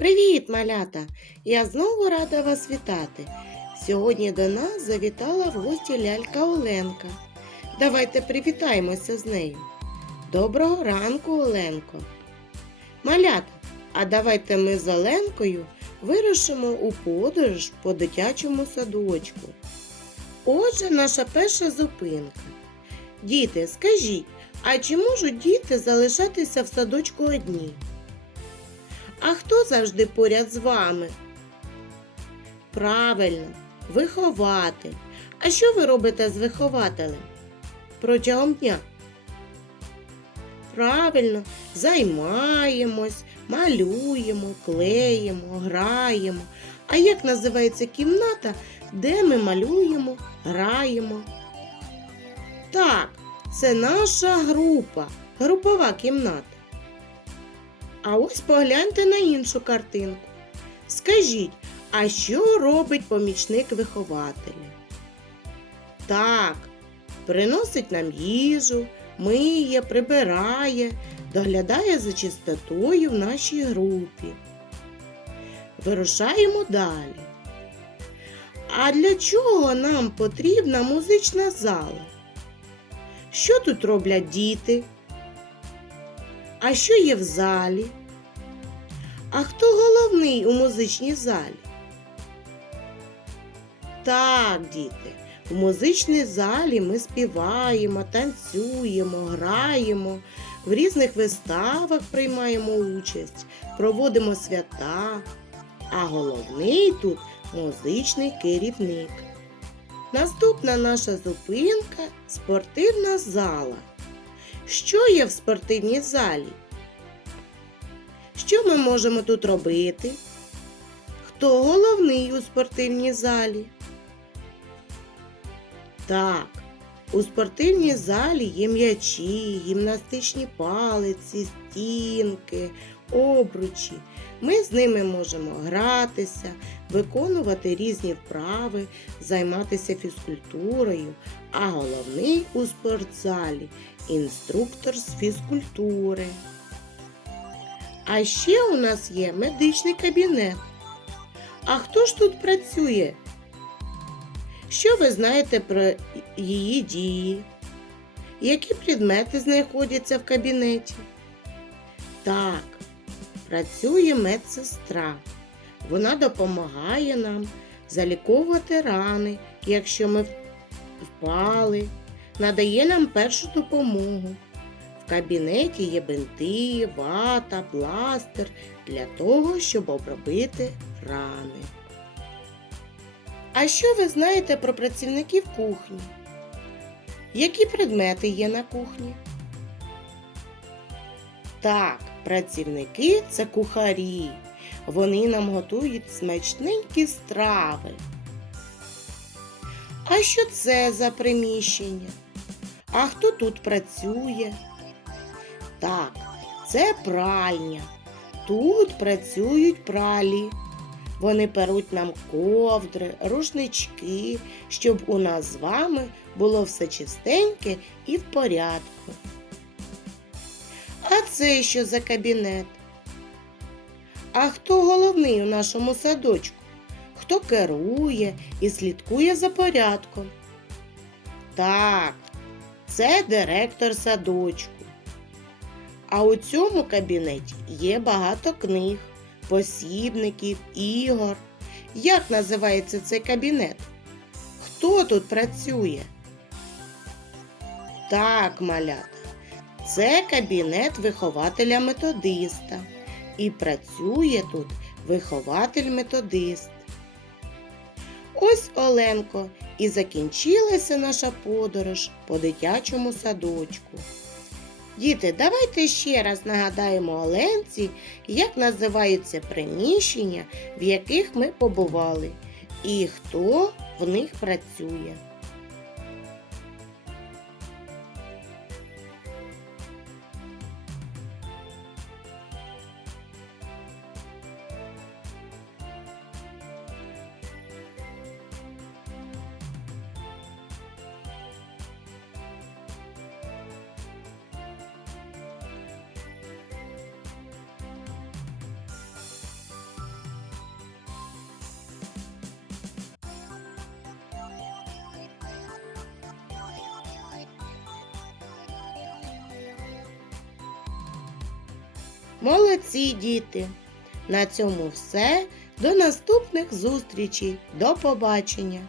Привіт, малята! Я знову рада вас вітати. Сьогодні до нас завітала в гості лялька Оленка. Давайте привітаємося з нею. Доброго ранку, Оленко. Малята, а давайте ми з Оленкою вирушимо у подорож по дитячому садочку. Отже, наша перша зупинка. Діти, скажіть, а чи можуть діти залишатися в садочку одні? А хто завжди поряд з вами? Правильно, вихователь. А що ви робите з вихователем? Протягом дня? Правильно, займаємось, малюємо, клеїмо, граємо. А як називається кімната, де ми малюємо, граємо? Так, це наша група, групова кімната. А ось погляньте на іншу картинку. Скажіть, а що робить помічник вихователя? Так, приносить нам їжу, миє, прибирає, доглядає за чистотою в нашій групі. Вирушаємо далі. А для чого нам потрібна музична зала? Що тут роблять діти? А що є в залі? А хто головний у музичній залі? Так, діти, у музичній залі ми співаємо, танцюємо, граємо, в різних виставах приймаємо участь, проводимо свята, а головний тут музичний керівник. Наступна наша зупинка спортивна зала. Що є в спортивній залі? Що ми можемо тут робити? Хто головний у спортивній залі? Так, у спортивній залі є м'ячі, гімнастичні палиці, стінки, обручі. Ми з ними можемо гратися, виконувати різні вправи, займатися фізкультурою, а головний у спортзалі інструктор з фізкультури. А ще у нас є медичний кабінет. А хто ж тут працює? Що ви знаєте про її дії? Які предмети знаходяться в кабінеті? Так, працює медсестра. Вона допомагає нам заліковувати рани, якщо ми впали, надає нам першу допомогу. В кабінеті є бинти, вата, пластир для того, щоб обробити рани. А що ви знаєте про працівників кухні? Які предмети є на кухні? Так, працівники це кухарі. Вони нам готують смачненькі страви. А що це за приміщення? А хто тут працює? Так, це пральня. Тут працюють пралі. Вони перуть нам ковдри, рушнички, щоб у нас з вами було все чистеньке і в порядку. Це що за кабінет? А хто головний у нашому садочку? Хто керує і слідкує за порядком? Так, це директор садочку. А у цьому кабінеті є багато книг, посібників, ігор. Як називається цей кабінет? Хто тут працює? Так, малята, це кабінет вихователя методиста. І працює тут вихователь-методист. Ось Оленко, і закінчилася наша подорож по дитячому садочку. Діти, давайте ще раз нагадаємо Оленці, як називаються приміщення, в яких ми побували, і хто в них працює. Молодці, діти! На цьому все. До наступних зустрічей. До побачення!